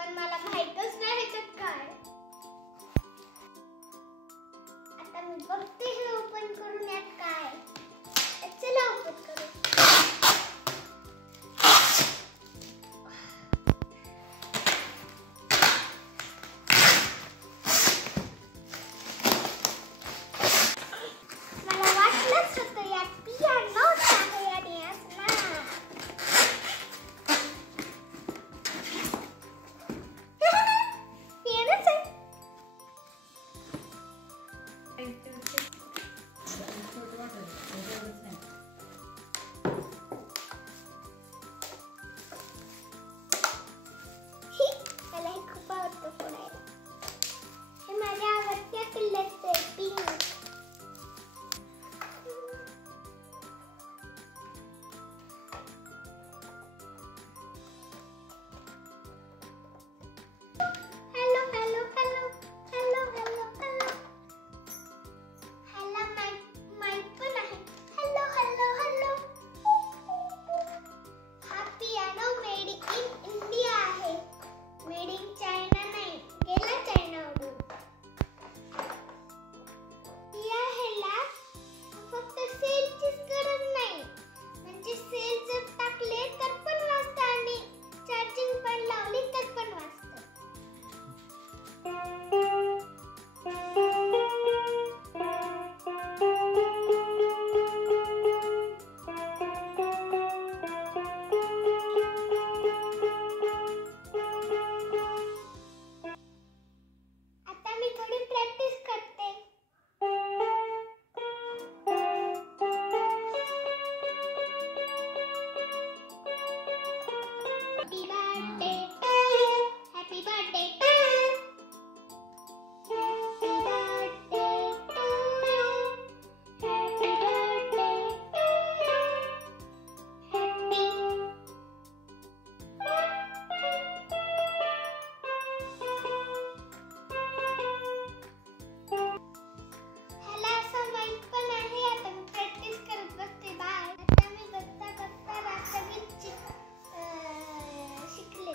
पण मला माहितच नाही ह्याच्यात काय. आता मी बघते हे ओपन करून यात काय. चला ओपन करू. मला वाटलंच होतं यात पियानो आहे आणि असणार. पियानोच आहे. मला हे खूप आवडतं फोडायला. हे माझ्या आवडत्या कलरचं आहे, pink. Hello hello hello hello hello hello. ह्याला माईक पण आहे. Hello hello hello. हा पियानो मेड इन इंडिया आहे. मेड इन चायना नाही. गेला चायनावरून. या ह्याला फक्त सेलचीच गरज नाही. म्हणजे सेल जर टाकले तर पण वाजतं आणि चार्जिंग पण लावली तर पण वाजतं. आता मी थोडी प्रॅक्टिस करते. Happy birthday to you. Happy birthday to you. Happy birthday to you. Happy birthday to you. Happy. ह्याला असं माईक पण आहे. आता मी प्रॅक्टिस करत बसते. बाय. आता मी बघता बघता रात्रीच शिकले.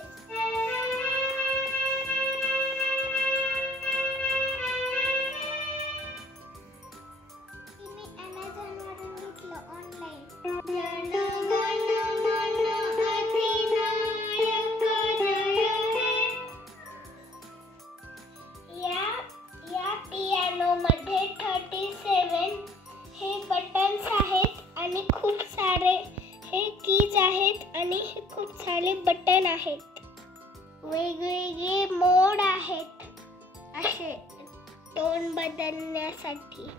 मी Amazonवरून घेतलं ऑनलाईन. जन गण मन अधिनायक जय हे. या पियानोमध्ये 37 हे बटन्स आहेत आणि खूप सारे हे कीज आहेत आणि हे खूप सारे बटन आहेत. वेगवेगळे मोड आहेत असे टोन बदलण्यासाठी.